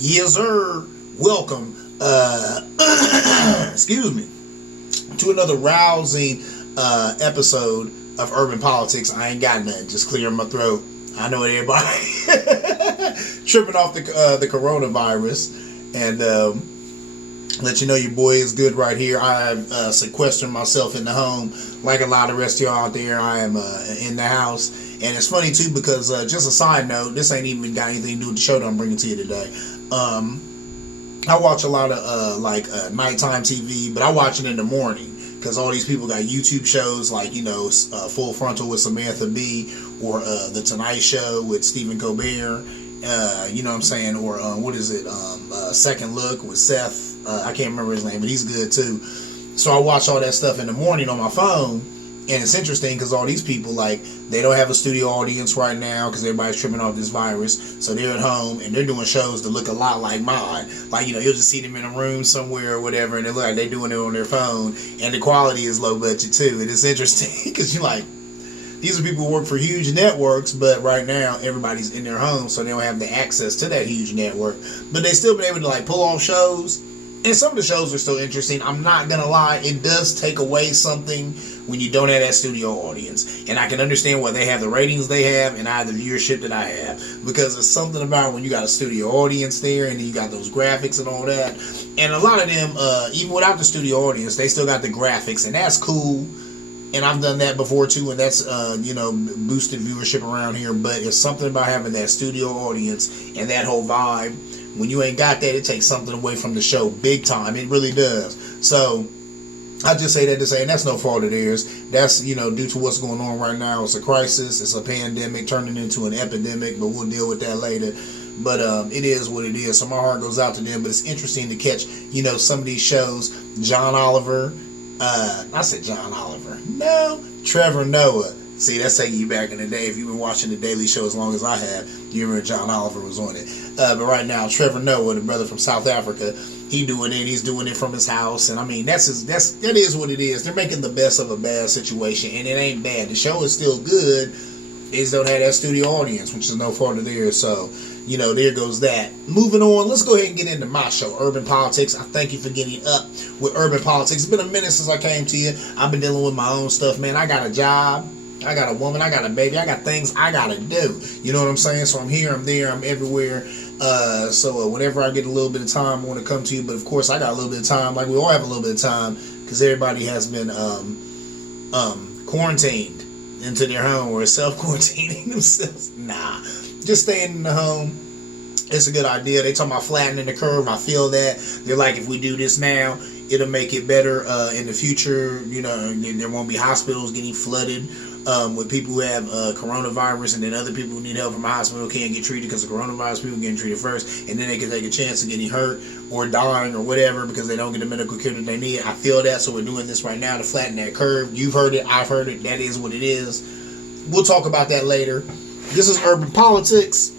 Yes, sir. Welcome, excuse me, to another rousing episode of Urban Politics. I ain't got nothing, just clearing my throat. I know everybody tripping off the coronavirus, and let you know your boy is good right here. I have sequestered myself in the home like a lot of the rest of y'all out there. I am in the house, and it's funny too because just a side note, this ain't even got anything to do with the show that I'm bringing to you today. I watch a lot of nighttime TV, but I watch it in the morning because all these people got YouTube shows like, Full Frontal with Samantha Bee, or The Tonight Show with Stephen Colbert, you know what I'm saying, or what is it, Second Look with Seth, I can't remember his name, but he's good too. So I watch all that stuff in the morning on my phone, and it's interesting because all these people, like, they don't have a studio audience right now because everybody's tripping off this virus, so they're at home and they're doing shows that look a lot like mine. Like, you'll just see them in a room somewhere or whatever, and they look like they're doing it on their phone, and the quality is low budget too. And it's interesting because you're like, these are people who work for huge networks, but right now everybody's in their home, so they don't have the access to that huge network. But they still been able to pull off shows, and some of the shows are still interesting. I'm not gonna lie, it does take away something when you don't have that studio audience. And I can understand why they have the ratings they have and I have the viewership that I have, because it's something about when you got a studio audience there and then you got those graphics and all that. And a lot of them, even without the studio audience, they still got the graphics, and that's cool. And I've done that before too, and that's boosted viewership around here. But it's something about having that studio audience and that whole vibe. When you ain't got that, it takes something away from the show big time. It really does. So I just say that to say, and that's no fault of theirs. That's, due to what's going on right now. It's a crisis. It's a pandemic turning into an epidemic, but we'll deal with that later. But it is what it is. So my heart goes out to them. But it's interesting to catch, some of these shows. John Oliver. I said John Oliver. No, Trevor Noah. See, that's taking you back in the day. If you've been watching The Daily Show as long as I have, you remember John Oliver was on it. But right now, Trevor Noah, the brother from South Africa, he's doing it from his house. And I mean, that is what it is. They're making the best of a bad situation, and it ain't bad. The show is still good. They just don't have that studio audience, which is no fault of theirs. So, there goes that. Moving on, let's go ahead and get into my show, Urban Politics. I thank you for getting up with Urban Politics. It's been a minute since I came to you. I've been dealing with my own stuff, man. I got a job. I got a woman, I got a baby, I got things I gotta do. You know what I'm saying? So I'm here, I'm there, I'm everywhere. So whenever I get a little bit of time, I want to come to you. But of course, I got a little bit of time, like we all have a little bit of time, because everybody has been quarantined into their home, or self-quarantining themselves. Nah, just staying in the home. It's a good idea. They talking about flattening the curve. I feel that. They're like, if we do this now, it'll make it better in the future. There won't be hospitals getting flooded with people who have coronavirus, and then other people who need help from the hospital can't get treated because of coronavirus. People getting treated first, and then they can take a chance of getting hurt or dying or whatever because they don't get the medical care that they need. I feel that, so we're doing this right now to flatten that curve. You've heard it. I've heard it. That is what it is. We'll talk about that later. This is Urban Politics.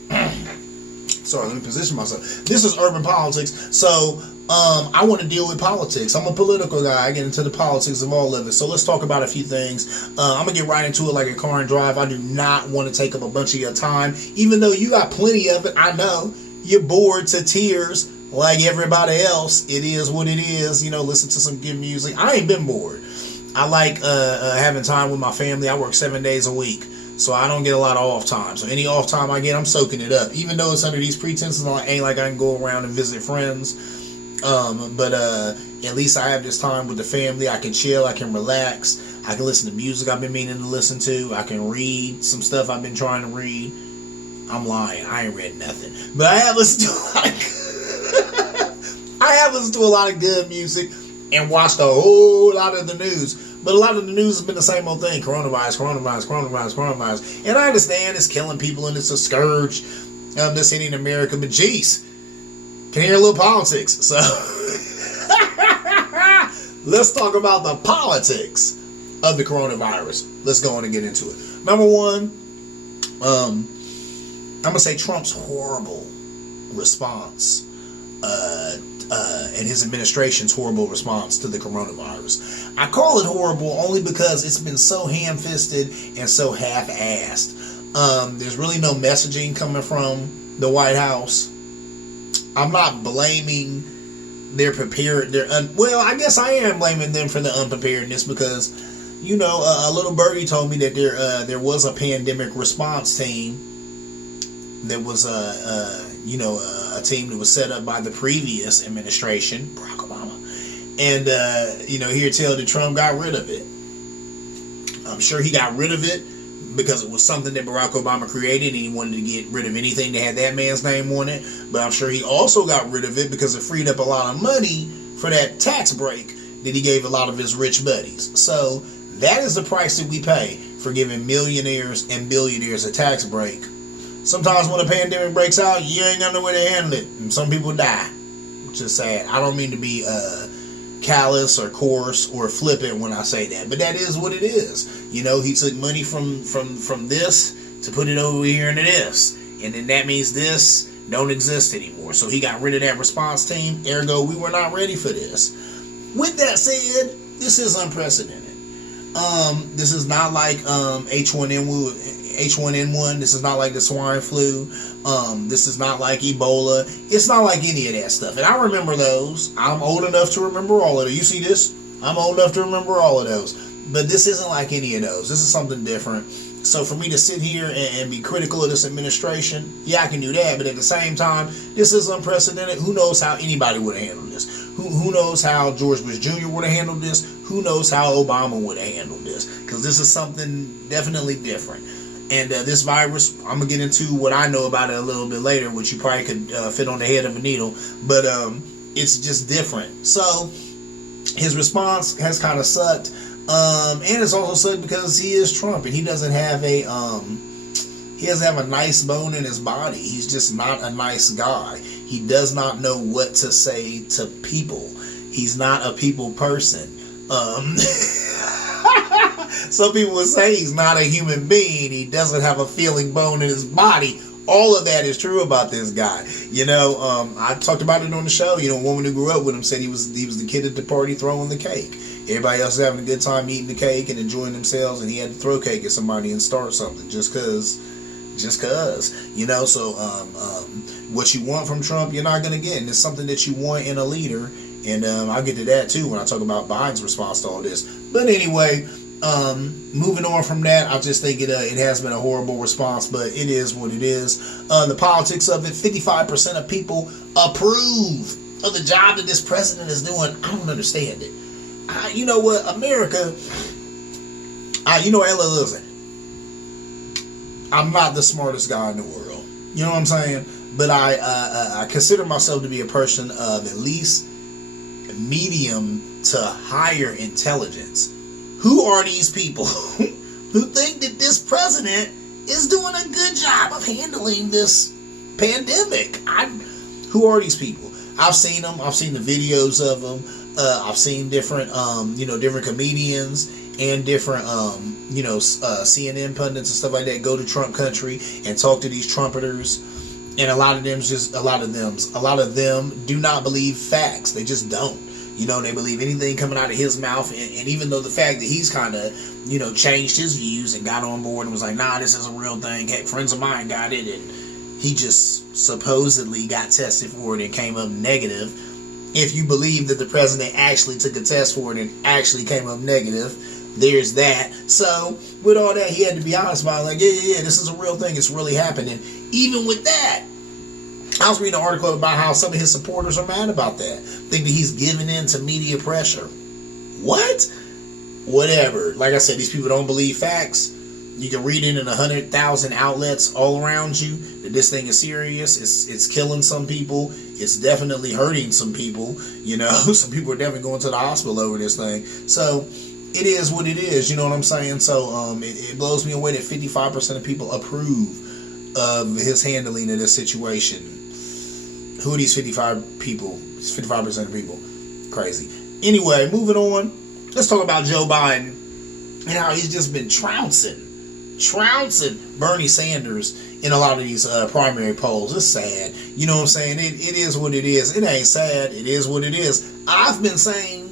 Sorry, let me position myself. This is Urban Politics. So, I want to deal with politics. I'm a political guy. I get into the politics of all of it. So let's talk about a few things. I'm going to get right into it like a car and drive. I do not want to take up a bunch of your time. Even though you got plenty of it, I know. You're bored to tears like everybody else. It is what it is. Listen to some good music. I ain't been bored. I like having time with my family. I work 7 days a week. So I don't get a lot of off time. So any off time I get, I'm soaking it up. Even though it's under these pretenses, ain't like I can go around and visit friends. But at least I have this time with the family. I can chill. I can relax. I can listen to music I've been meaning to listen to. I can read some stuff I've been trying to read. I'm lying. I ain't read nothing. But I have listened to a lot of good music and watched a whole lot of the news. But a lot of the news has been the same old thing. Coronavirus. And I understand it's killing people and it's a scourge that's hitting America. But geez, can hear a little politics. So let's talk about the politics of the coronavirus. Let's go on and get into it. Number one, I'm going to say Trump's horrible response and his administration's horrible response to the coronavirus. I call it horrible only because it's been so ham-fisted and so half-assed. There's really no messaging coming from the White House. I'm not blaming their prepared. Well, I guess I am blaming them for the unpreparedness because, a little birdie told me that there was a pandemic response team. There was a team that was set up by the previous administration, Barack Obama, and here tell that Trump got rid of it. I'm sure he got rid of it because it was something that Barack Obama created and he wanted to get rid of anything that had that man's name on it. But I'm sure he also got rid of it because it freed up a lot of money for that tax break that he gave a lot of his rich buddies. So that is the price that we pay for giving millionaires and billionaires a tax break. Sometimes when a pandemic breaks out, you ain't got no way to handle it, and some people die, which is sad. I don't mean to be callous or coarse or flippant when I say that, but that is what it is. He took money from this to put it over here into this, and then that means this don't exist anymore. So he got rid of that response team. Ergo, we were not ready for this. With that said, this is unprecedented. This is not like H1N1. This is not like the swine flu. This is not like Ebola. It's not like any of that stuff. And I remember those. I'm old enough to remember all of those. You see this? I'm old enough to remember all of those. But this isn't like any of those. This is something different. So for me to sit here and be critical of this administration, yeah, I can do that. But at the same time, this is unprecedented. Who knows how anybody would have handled this? Who knows how George Bush Jr. would have handled this? Who knows how Obama would have handled this? Because this is something definitely different. And this virus, I'm going to get into what I know about it a little bit later, which you probably could fit on the head of a needle. But it's just different. So his response has kind of sucked. And it's also sucked because he is Trump and he doesn't have a nice bone in his body. He's just not a nice guy. He does not know what to say to people. He's not a people person. Some people would say he's not a human being. He doesn't have a feeling bone in his body. All of that is true about this guy. I talked about it on the show. A woman who grew up with him said he was the kid at the party throwing the cake. Everybody else was having a good time eating the cake and enjoying themselves, and he had to throw cake at somebody and start something just cause. So what you want from Trump, you're not gonna get, and it's something that you want in a leader. And I'll get to that too when I talk about Biden's response to all this. But anyway, moving on from that, I just think it has been a horrible response, but it is what it is. The politics of it, 55% of people approve of the job that this president is doing. I don't understand it. You know what, America, listen, I'm not the smartest guy in the world. You know what I'm saying? But I consider myself to be a person of at least medium to higher intelligence. Who are these people who think that this president is doing a good job of handling this pandemic? Who are these people? I've seen them. I've seen the videos of them. I've seen different, different comedians and different, CNN pundits and stuff like that go to Trump country and talk to these Trumpeters. And a lot of them do not believe facts. They just don't. They believe anything coming out of his mouth. And even though the fact that he's kind of, changed his views and got on board and was like, nah, this is a real thing. Hey, friends of mine got it. And he just supposedly got tested for it and came up negative. If you believe that the president actually took a test for it and actually came up negative, there's that. So with all that, he had to be honest about it. Like, yeah, this is a real thing. It's really happening. Even with that, I was reading an article about how some of his supporters are mad about that. Think that he's giving in to media pressure. What? Whatever. Like I said, these people don't believe facts. You can read it in 100,000 outlets all around you that this thing is serious. It's killing some people. It's definitely hurting some people. Some people are definitely going to the hospital over this thing. So it is what it is. You know what I'm saying? So it blows me away that 55% of people approve of his handling of this situation. Who are these 55 people? It's 55% of people. Crazy. Anyway, moving on. Let's talk about Joe Biden and how he's just been trouncing Bernie Sanders in a lot of these primary polls. It's sad. You know what I'm saying? It is what it is. It ain't sad. It is what it is. I've been saying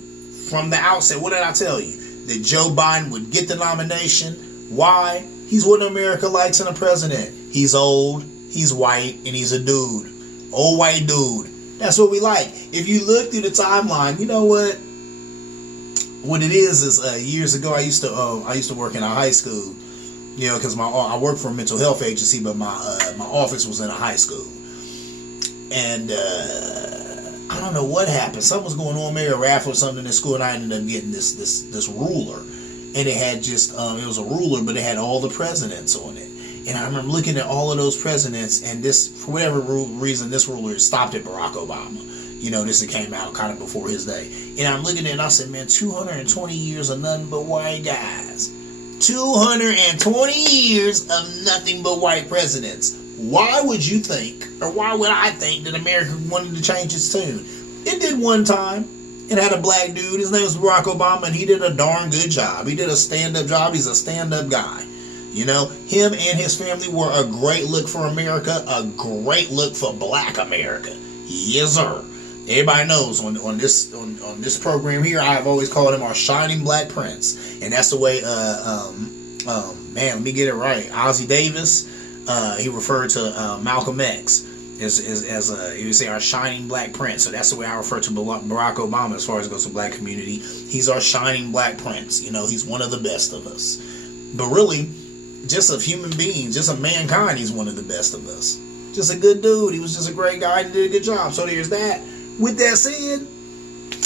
from the outset, what did I tell you? That Joe Biden would get the nomination. Why? He's what America likes in a president. He's old, he's white, and he's a dude. Old white dude. That's what we like. If you look through the timeline, you know what? What it is years ago I used to work in a high school, you know, because I worked for a mental health agency, but my office was in a high school, and I don't know what happened. Something was going on, maybe a raffle or something in school, and I ended up getting this ruler, and it had just it was a ruler, but it had all the presidents on it. And I remember looking at all of those presidents, and this, for whatever reason, this ruler stopped at Barack Obama. You know, this came out kind of before his day. And I'm looking at it and I said, man, 220 years of nothing but white guys. 220 years of nothing but white presidents. Why would you think, or why would I think, that America wanted to change its tune? It did one time. It had a black dude. His name was Barack Obama, and he did a darn good job. He did a stand-up job. He's a stand-up guy. You know, him and his family were a great look for America, a great look for black America. Yes, sir. Everybody knows on this program here, I've always called him our shining black prince, and that's the way. Man, let me get it right. Ossie Davis, he referred to Malcolm X as you would say our shining black prince. So that's the way I refer to Barack Obama as far as it goes to black community. He's our shining black prince. You know, he's one of the best of us. But really, just of human beings, just of mankind, he's one of the best of us. Just a good dude. He was just a great guy. He did a good job. So there's that. With that said,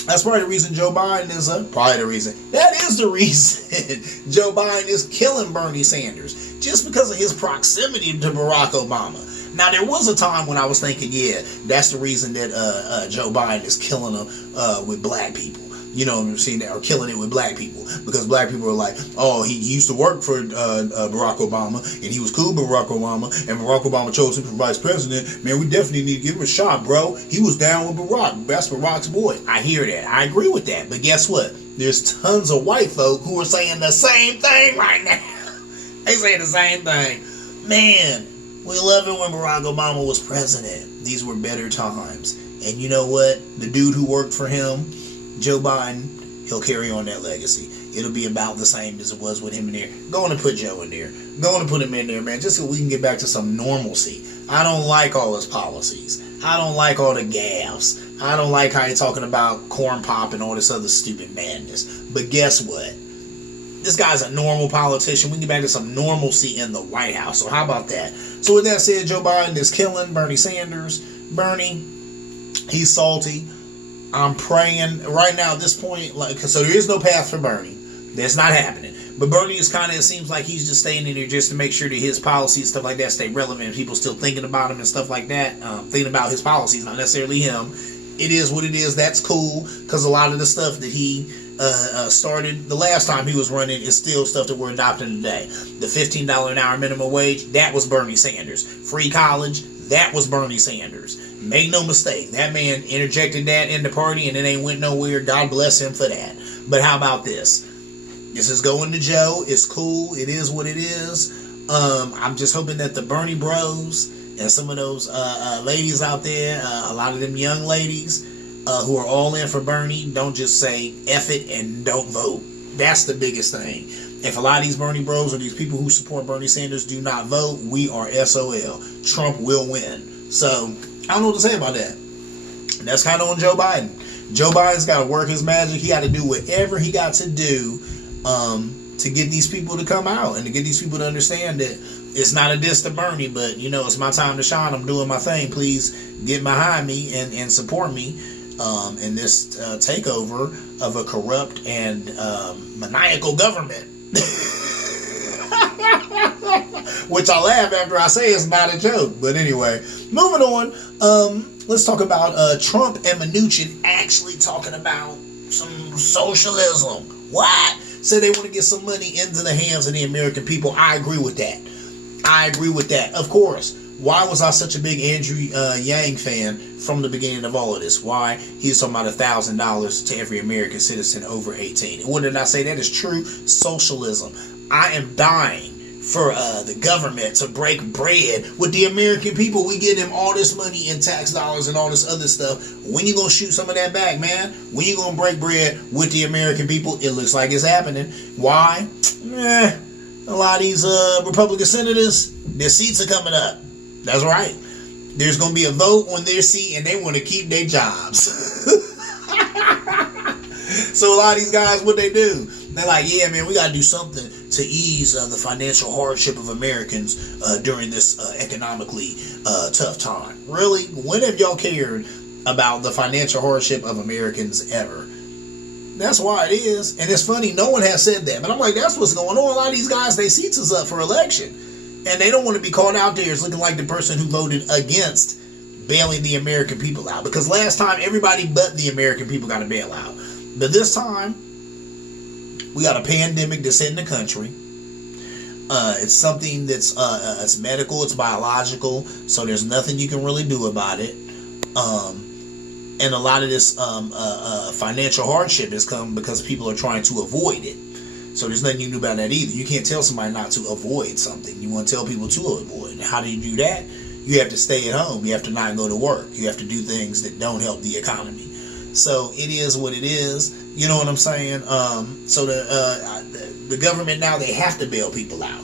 that's probably the reason Joe Biden is that is the reason Joe Biden is killing Bernie Sanders, just because of his proximity to Barack Obama. Now, there was a time when I was thinking, yeah, that's the reason that Joe Biden is killing them with black people. You know, I'm seeing that, or killing it with black people, because black people are like, oh, he used to work for Barack Obama, and he was cool with Barack Obama, and Barack Obama chose him for vice president. Man, we definitely need to give him a shot, bro. He was down with Barack. That's Barack's boy. I hear that. I agree with that. But guess what? There's tons of white folk who are saying the same thing right now. They say the same thing. Man, we love it when Barack Obama was president. These were better times. And you know what? The dude who worked for him, Joe Biden, he'll carry on that legacy. It'll be about the same as it was with him in there. Going to put Joe in there. Going to put him in there, man, just so we can get back to some normalcy. I don't like all his policies. I don't like all the gaffes. I don't like how he's talking about corn pop and all this other stupid madness. But guess what? This guy's a normal politician. We can get back to some normalcy in the White House. So how about that? So with that said, Joe Biden is killing Bernie Sanders. Bernie, he's salty. I'm praying right now at this point, so there is no path for Bernie. That's not happening. But Bernie is kind of, it seems like he's just staying in there just to make sure that his policies, stuff like that, stay relevant. And people still thinking about him and stuff like that. Thinking about his policies, not necessarily him. It is what it is. That's cool, because a lot of the stuff that he started the last time he was running is still stuff that we're adopting today. The $15 an hour minimum wage, that was Bernie Sanders. Free college, that was Bernie Sanders. Make no mistake, that man interjected that in the party and it ain't went nowhere. God bless him for that. But how about this? This is going to Joe. It's cool. It is what it is. I'm just hoping that the Bernie bros and some of those ladies out there, a lot of them young ladies who are all in for Bernie, don't just say F it and don't vote. That's the biggest thing. If a lot of these Bernie bros or these people who support Bernie Sanders do not vote, we are SOL. Trump will win. So I don't know what to say about that. And that's kind of on Joe Biden. Joe Biden's got to work his magic. He got to do whatever he got to do to get these people to come out and to get these people to understand that it's not a diss to Bernie, but, you know, it's my time to shine. I'm doing my thing. Please get behind me and support me in this takeover of a corrupt and maniacal government. Which I laugh after I say it's not a joke. But anyway, moving on. Let's talk about Trump and Mnuchin actually talking about some socialism. What? Say they want to get some money into the hands of the American people. I agree with that. I agree with that. Of course. Why was I such a big Andrew Yang fan from the beginning of all of this? Why? He's talking about $1,000 to every American citizen over 18. And what did I say? That is true socialism. I am dying for the government to break bread with the American people. We give them all this money in tax dollars and all this other stuff. When you gonna shoot some of that back, man? When you gonna break bread with the American people? It looks like it's happening. Why? A lot of these Republican senators, their seats are coming up. That's right. There's going to be a vote on their seat, and they want to keep their jobs. So a lot of these guys, what they do, they're like, yeah, man, we got to do something to ease the financial hardship of Americans during this economically tough time. Really? When have y'all cared about the financial hardship of Americans ever? That's why it is. And it's funny, no one has said that. But I'm like, that's what's going on. A lot of these guys, their seats is up for election. And they don't want to be called out there as looking like the person who voted against bailing the American people out. Because last time, everybody but the American people got a bailout. But this time, we got a pandemic that's hitting the country. It's something that's it's medical, it's biological, so there's nothing you can really do about it. And a lot of this financial hardship has come because people are trying to avoid it. So there's nothing you can do about that either. You can't tell somebody not to avoid something. You want to tell people to avoid. And how do you do that? You have to stay at home. You have to not go to work. You have to do things that don't help the economy. So it is what it is. You know what I'm saying? So the government now, they have to bail people out.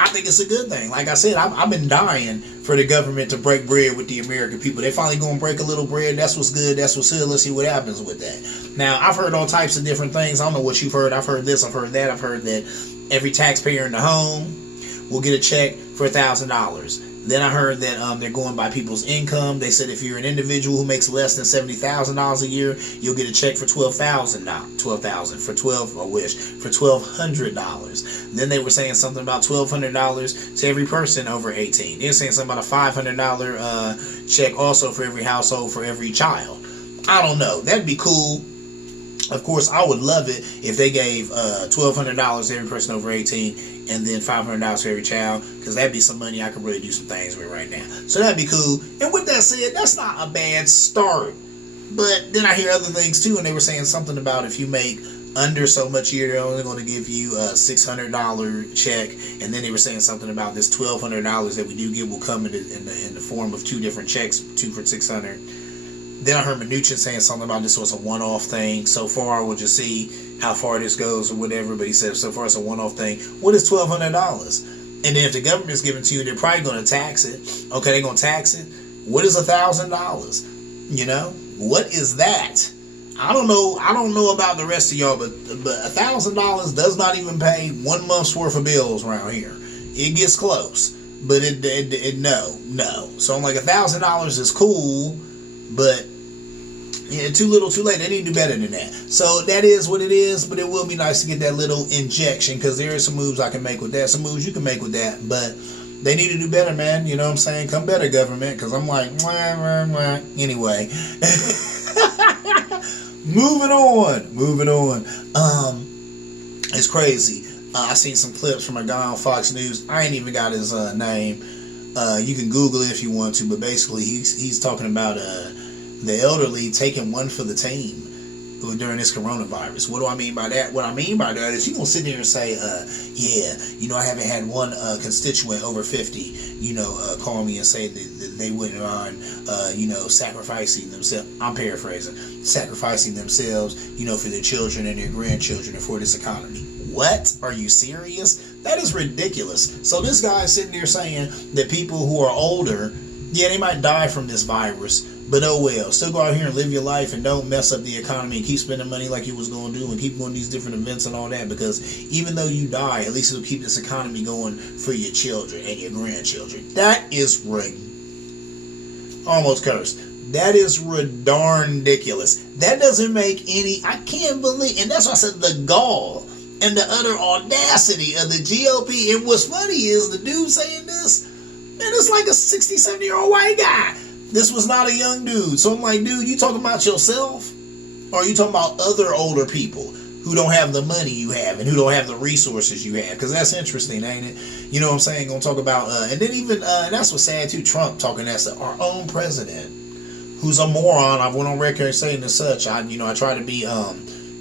I think it's a good thing. Like I said, I've been dying for the government to break bread with the American people. They're finally going to break a little bread. That's what's good. That's what's good. Let's see what happens with that. Now, I've heard all types of different things. I don't know what you've heard. I've heard this. I've heard that. I've heard that every taxpayer in the home will get a check for $1,000. Then I heard that they're going by people's income. They said if you're an individual who makes less than $70,000 a year, you'll get a check for $1,200. Then they were saying something about $1,200 to every person over 18. They were saying something about a $500 check also for every household for every child. I don't know. That'd be cool. Of course, I would love it if they gave $1,200 to every person over 18 and then $500 for every child, because that'd be some money I could really do some things with right now. So that'd be cool. And with that said, that's not a bad start. But then I hear other things too, and they were saying something about if you make under so much a year, they're only going to give you a $600 check. And then they were saying something about this $1,200 that we do get will come in the form of two different checks, two for $600. Then I heard Mnuchin saying something about this was a one-off thing. So far, we'll just see how far this goes or whatever. But he said so far it's a one-off thing. What is $1,200? And then if the government's giving it to you, they're probably going to tax it. Okay, they're going to tax it. What is $1,000? You know, what is that? I don't know about the rest of y'all, but $1,000 does not even pay 1 month's worth of bills around here. It gets close, but no. So I'm like, $1,000 is cool. But yeah, too little, too late. They need to do better than that. So that is what it is. But it will be nice to get that little injection, because there are some moves I can make with that. Some moves you can make with that. But they need to do better, man. You know what I'm saying? Come better, government. Because I'm like, anyway. Moving on. It's crazy. I seen some clips from a guy on Fox News. I ain't even got his name. You can Google it if you want to, but basically he's talking about the elderly taking one for the team during this coronavirus. What do I mean by that? What I mean by that is you gonna sit there and say, I haven't had one constituent over 50, call me and say that they wouldn't mind, sacrificing themselves. I'm paraphrasing, sacrificing themselves, for their children and their grandchildren and for this economy. What? Are you serious? That is ridiculous. So this guy is sitting there saying that people who are older, they might die from this virus, but oh well. Still go out here and live your life and don't mess up the economy and keep spending money like you was going to do and keep going to these different events and all that, because even though you die, at least it'll keep this economy going for your children and your grandchildren. That is almost cursed. That is ridiculous. That doesn't make any... I can't believe... And that's why I said the gall and the utter audacity of the GOP. And what's funny is the dude saying this, man, it's like a 60, 70-year-old white guy. This was not a young dude. So I'm like, dude, you talking about yourself? Or are you talking about other older people who don't have the money you have and who don't have the resources you have? Because that's interesting, ain't it? You know what I'm saying? Gonna talk about, and then even, and that's what's sad too, Trump talking as our own president, who's a moron. I went on record saying as such. I try to be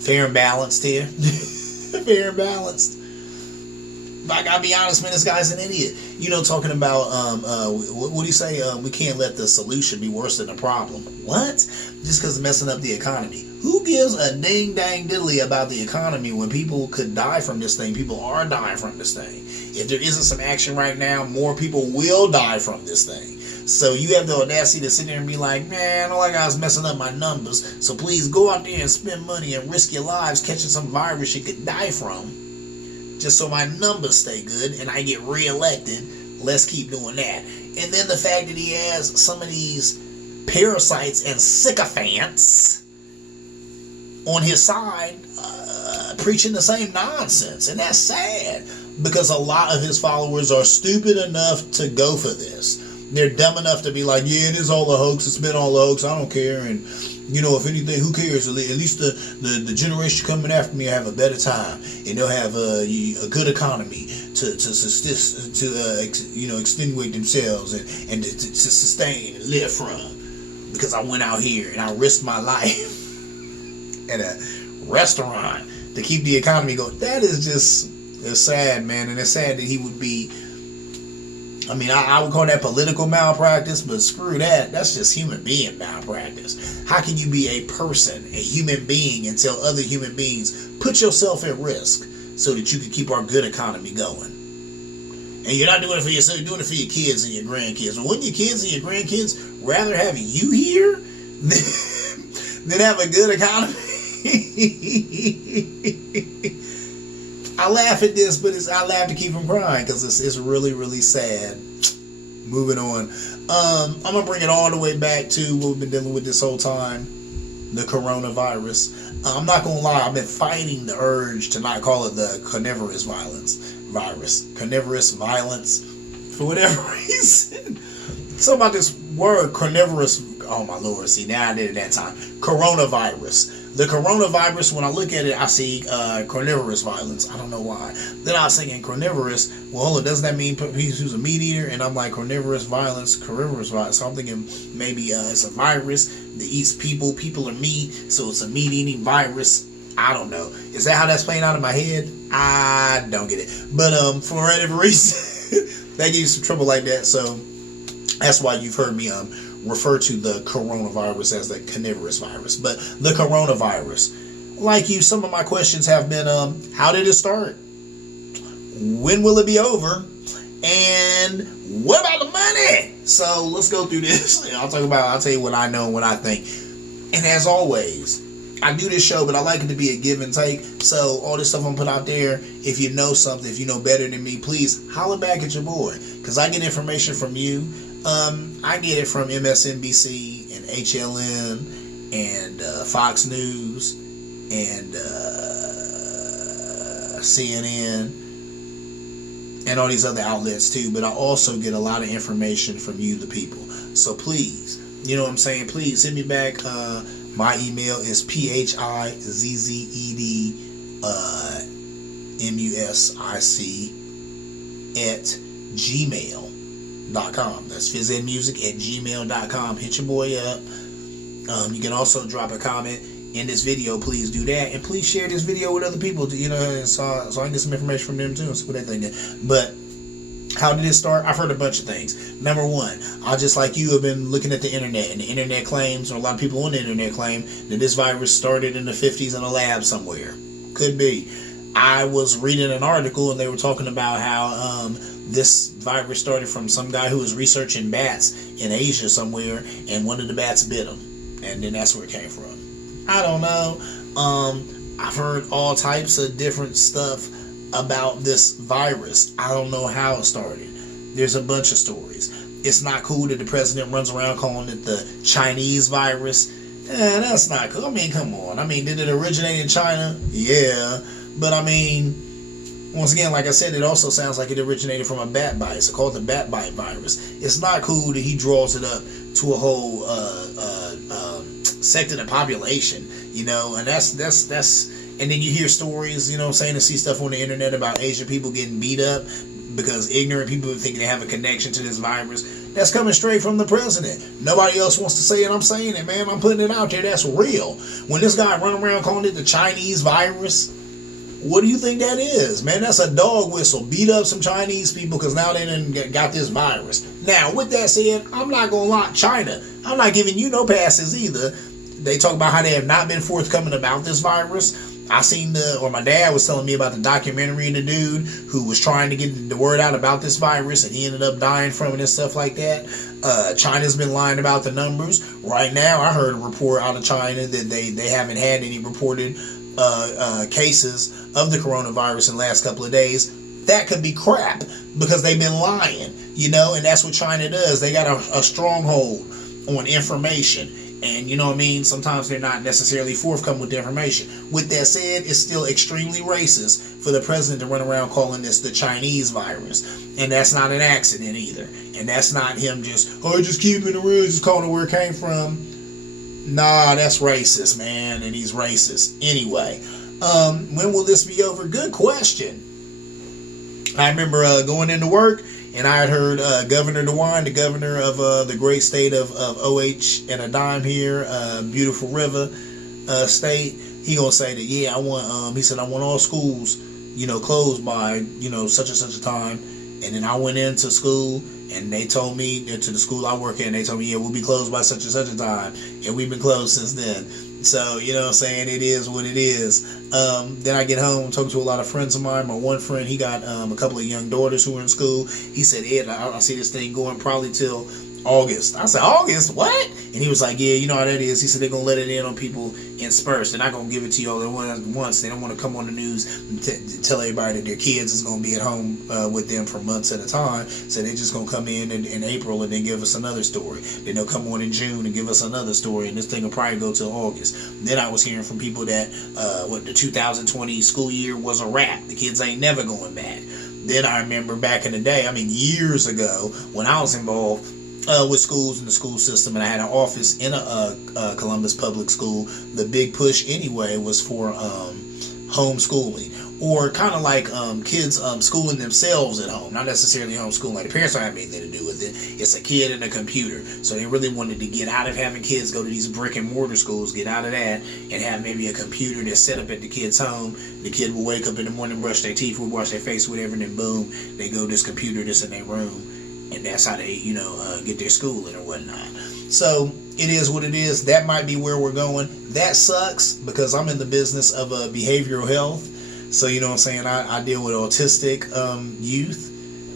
fair and balanced here. Fair and balanced. But I gotta be honest, man, this guy's an idiot. Talking about what do you say? We can't let the solution be worse than the problem. What? Just because it's messing up the economy. Who gives a ding dang diddly about the economy when people could die from this thing? People are dying from this thing. If there isn't some action right now, more people will die from this thing. So you have the audacity to sit there and be like, man, I don't like I was messing up my numbers. So please go out there and spend money and risk your lives catching some virus you could die from, just so my numbers stay good and I get reelected. Let's keep doing that. And then the fact that he has some of these parasites and sycophants on his side preaching the same nonsense. And that's sad, because a lot of his followers are stupid enough to go for this. They're dumb enough to be like, yeah, it is all a hoax. It's been all a hoax. I don't care. And, you know, if anything, who cares? At least the generation coming after me have a better time. And they'll have a good economy to extenuate themselves and to sustain and live from. Because I went out here and I risked my life at a restaurant to keep the economy going. That is just, it's sad, man. And it's sad that he would be, I mean, I would call that political malpractice, but screw that. That's just human being malpractice. How can you be a person, a human being, and tell other human beings, put yourself at risk so that you can keep our good economy going? And you're not doing it for yourself, you're doing it for your kids and your grandkids. Well, wouldn't your kids and your grandkids rather have you here than have a good economy? I laugh at this, but I laugh to keep from crying, because it's really, really sad. Moving on. I'm going to bring it all the way back to what we've been dealing with this whole time. The coronavirus. I'm not going to lie, I've been fighting the urge to not call it the carnivorous virus. Carnivorous violence. For whatever reason. Something about this word, carnivorous. Oh my Lord, see, now I did it that time. Coronavirus. The coronavirus, when I look at it, I see carnivorous violence. I don't know why. Then I was thinking carnivorous. Well, doesn't that mean he's who's a meat eater? And I'm like, carnivorous violence, carnivorous violence. So I'm thinking maybe it's a virus that eats people. People are meat, so it's a meat-eating virus. I don't know. Is that how that's playing out in my head? I don't get it. But for whatever reason, that gives you some trouble like that. So that's why you've heard me refer to the coronavirus as the carnivorous virus. But the coronavirus, like you, some of my questions have been, how did it start? When will it be over? And what about the money? So let's go through this. I'll tell you what I know and what I think. And as always, I do this show, but I like it to be a give and take. So all this stuff I'm put out there, if you know something, if you know better than me, please holler back at your boy, because I get information from you. I get it from MSNBC and HLN and Fox News and CNN and all these other outlets too. But I also get a lot of information from you, the people. So please, you know what I'm saying? Please hit me back. My email is phizzedmusic@gmail.com. That's phizzedmusic@gmail.com. Hit your boy up. You can also drop a comment in this video. Please do that, and please share this video with other people. You know, so I can get some information from them too and see what they think. But how did it start? I've heard a bunch of things. Number one, I just like you have been looking at the internet, and the internet claims, or a lot of people on the internet claim, that this virus started in the 50s in a lab somewhere. Could be. I was reading an article and they were talking about how this virus started from some guy who was researching bats in Asia somewhere, and one of the bats bit him, and then that's where it came from. I don't know. I've heard all types of different stuff about this virus. I don't know how it started. There's a bunch of stories. It's not cool that the president runs around calling it the Chinese virus. That's not cool. I mean, come on. I mean, did it originate in China? Yeah. But I mean, once again, like I said, it also sounds like it originated from a bat bite. It's called the bat bite virus. It's not cool that he draws it up to a whole sect of the population, you know, and that's and then you hear stories, you know what I'm saying, and see stuff on the internet about Asian people getting beat up because ignorant people think they have a connection to this virus. That's coming straight from the president. Nobody else wants to say it. I'm saying it, man. I'm putting it out there. That's real. When this guy running around calling it the Chinese virus, what do you think that is, man? That's a dog whistle. Beat up some Chinese people because now they done got this virus. Now, with that said, I'm not going to lie, China, I'm not giving you no passes either. They talk about how they have not been forthcoming about this virus. I seen my dad was telling me about the documentary and the dude who was trying to get the word out about this virus and he ended up dying from it and stuff like that. China's been lying about the numbers. Right now, I heard a report out of China that they haven't had any reported cases of the coronavirus in the last couple of days. That could be crap because they've been lying, and that's what China does. They got a stronghold on information. And you know what I mean? Sometimes they're not necessarily forthcoming with the information. With that said, it's still extremely racist for the president to run around calling this the Chinese virus. And that's not an accident either. And that's not him just keeping it real, just calling it where it came from. Nah, that's racist, man. And he's racist. Anyway, when will this be over? Good question. I remember going into work, and I had heard Governor DeWine, the governor of the great state of OH and a dime here, beautiful river state. He gonna say that, yeah, I want. He said I want all schools, closed by such and such a time. And then I went into school, and they told me, to the school I work in, they told me, yeah, we'll be closed by such and such a time, and we've been closed since then. So, you know what I'm saying, it is what it is. Then I get home, talk to a lot of friends of mine. My one friend, he got a couple of young daughters who were in school. He said, Ed, I see this thing going probably till August. I said, August? What? And he was like, yeah, you know how that is. He said they're going to let it in on people in spurts. They're not going to give it to you all at once. They don't want to come on the news and tell everybody that their kids is going to be at home with them for months at a time. So they're just going to come in April and then give us another story. Then they'll come on in June and give us another story. And this thing will probably go till August. Then I was hearing from people that the 2020 school year was a wrap. The kids ain't never going back. Then I remember back in the day, years ago, when I was involved with schools and the school system, and I had an office in a Columbus public school. The big push anyway was for homeschooling, or kind of like kids schooling themselves at home, not necessarily homeschooling. Like the parents don't have anything to do with it. It's a kid and a computer. So they really wanted to get out of having kids go to these brick and mortar schools, get out of that, and have maybe a computer that's set up at the kid's home. The kid will wake up in the morning, brush their teeth, will wash their face, whatever, and then boom, they go to this computer that's in their room. And that's how they, get their schooling or whatnot. So it is what it is. That might be where we're going. That sucks because I'm in the business of behavioral health. So, you know what I'm saying? I deal with autistic youth.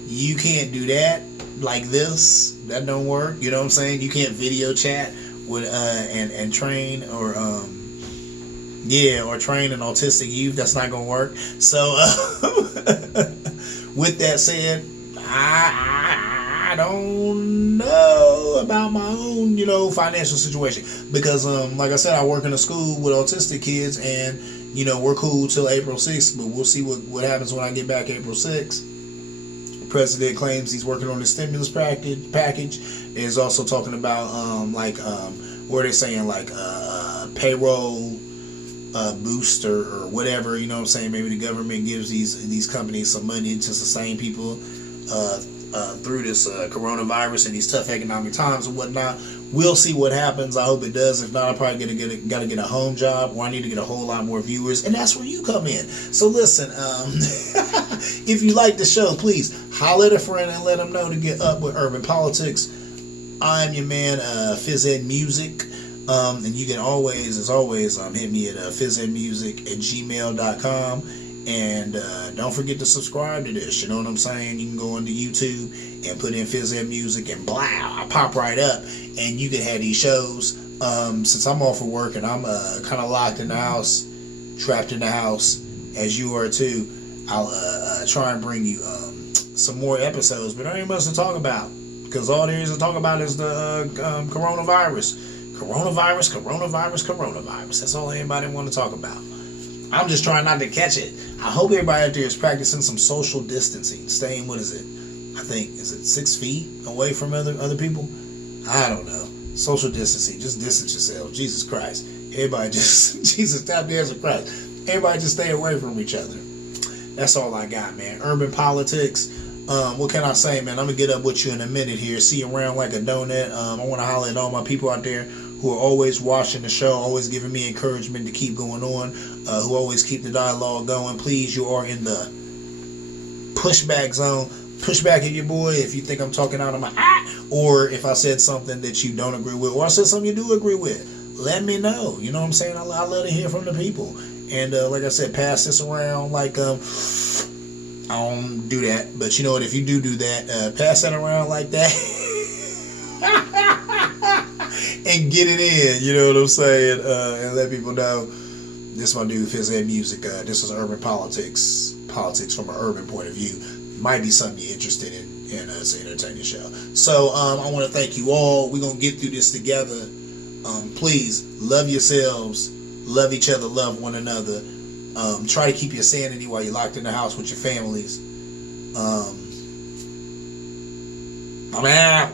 You can't do that like this. That don't work. You know what I'm saying? You can't video chat with and train or train an autistic youth. That's not gonna work. So with that said, I don't know about my own, financial situation because, like I said, I work in a school with autistic kids, and we're cool till April 6th, but we'll see what happens when I get back April 6th. The president claims he's working on the stimulus package. Is also talking about where they're saying payroll booster or whatever. You know what I'm saying? Maybe the government gives these companies some money to sustain people through this coronavirus and these tough economic times and whatnot. We'll see what happens. I hope it does. If not, I'm probably gotta get a home job, or I need to get a whole lot more viewers, and that's where you come in. So listen, if you like the show, please holler at a friend and let them know to get up with Urban Politics. I'm your man, Phys Ed Music, and you can always, as always, hit me at physedmusic@gmail.com. And don't forget to subscribe to this. You know what I'm saying? You can go into YouTube and put in Phys Ed Music, and blah, I pop right up, and you can have these shows. Since I'm off of work and I'm kind of locked in the house, trapped in the house, as you are too, I'll try and bring you some more episodes. But there ain't much to talk about because all there is to talk about is the coronavirus. Coronavirus. That's all anybody want to talk about. I'm just trying not to catch it. I hope everybody out there is practicing some social distancing. Staying, is it 6 feet away from other people? I don't know. Social distancing. Just distance yourself. Jesus Christ. Everybody just, Jesus, tap dance of Christ. Everybody just stay away from each other. That's all I got, man. Urban Politics. What can I say, man? I'm going to get up with you in a minute here. See you around like a donut. I want to holler at all my people out there who are always watching the show, always giving me encouragement to keep going on, who always keep the dialogue going. Please, you are in the pushback zone. Push back at your boy if you think I'm talking out of my or if I said something that you don't agree with, or I said something you do agree with. Let me know. You know what I'm saying? I love to hear from the people. And like I said, pass this around like I don't do that, but you know what? If you do that, pass that around like that, and get it in. You know what I'm saying? And let people know this is my dude Fizz Ed Music. This is Urban Politics from an urban point of view. Might be something you're interested in. And it's an entertaining show. So I want to thank you all. We're gonna get through this together. Please love yourselves, love each other, love one another. Try to keep your sanity while you're locked in the house with your families. I'm out.